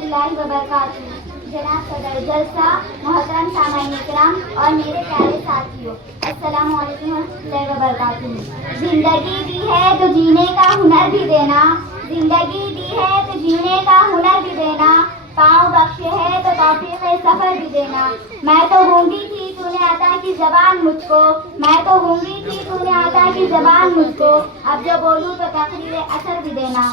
रहमतुल्लाहि व बरकातुहू। जनाब सदर जलसा, मोहतरम सामाईन इकराम और मेरे प्यारे साथियों, अस्सलामु अलैकुम रहमतुल्लाहि व बरकातुहू। जिंदगी दी है तो जीने का हुनर भी देना, जिंदगी दी है तो जीने का हुनर भी देना, पाँव बख्शे है तो तौफीक सफर भी देना। मैं तो गूंगी थी तूने अता की जबान मुझको, मैं तो गूंगी थी तूने अता की जबान मुझको, अब जो बोलूं तो तकरीर असर भी देना।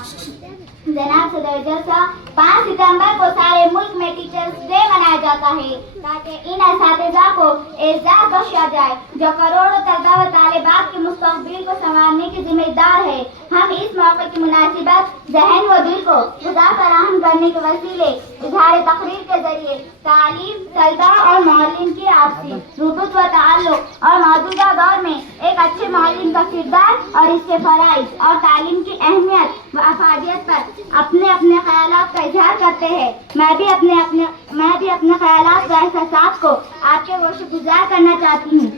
जनाब सदर जलसा, 5 सितंबर को सारे मुल्क में टीचर्स डे मनाया जाता है ताकि इन असातिज़ा को एज़ाज़ बख्शा जाए जो करोड़ों तलबा व तालिबात के मुस्तक़बिल को संवारने की जिम्मेदार है। हम इस मौके की मुनासिबत जहन व दिल को खुदा फराहम करने के वसीले इज़हार तक़रीर के जरिए तालीम, तलबा और मुअल्लिम की आपसी रुबत व ताल्लुक़ और मौजूदा दौर में एक अच्छे मुअल्लिम का किरदार और इसके फ़राइज़ और तालीम की अहमियत व अफादियत पर अपने अपने ख़यालात का इज़हार करते हैं। मैं भी अपने ख़यालात व एहसासात को आपके गोशे गुज़ार करना चाहती हूँ।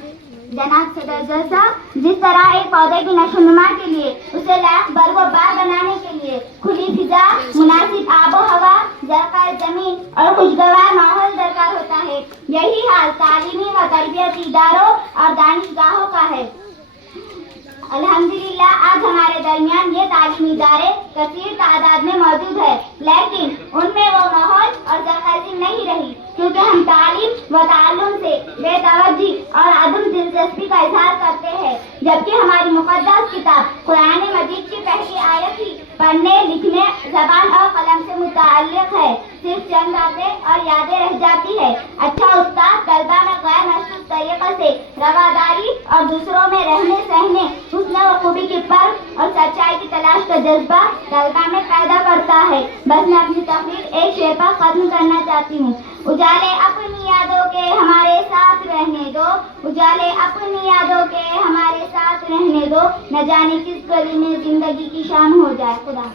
जनाब सदर जलसा, जिस तरह एक पौधे की नशोनुमा के लिए उसे लायक बरगोबार बनाने के लिए खुली फिजा, मुनासिब आबो हवा, ज़रख़ाए ज़मीन और खुशगवार माहौल दरकार होता है, यही हाल तालीमी व तरबियती इदारों और दानिशगाहों का है। अल्हम्दुलिल्लाह आज हमारे दरमियान ये तालीमी इदारे कसीर तादाद में मौजूद है, लेकिन उनमें वो माहौल और ज़रख़ाज़ी नहीं रही क्योंकि हम तालीम व ताल्लुम से बेतवज्जी और अदम दिलचस्पी का इज़हार करते हैं, जबकि हमारी मुक़द्दस किताब कुरान मजीद की पहली आयत ही पढ़ने, लिखने, ज़बान और कलम से मुताल्लिक़ है। सिर्फ चंद बातें और यादें रह जाती है। अच्छा उस्ताद तलबा में गैर महसूस तरीक़े से रवादारी और दूसरों में रहने सहने, हुस्न व खूबी की परख और सच्चाई की तलाश का जज्बा तलबा में पैदा करता है। बस मैं अपनी तकरीर एक शेर पर ख़त्म करना चाहती हूँ। उजाले अपनी यादों के हमारे साथ रहने दो, उजाले अपनी यादों के हमारे साथ रहने दो, न जाने किस गली में जिंदगी की शाम हो जाए। खुदा।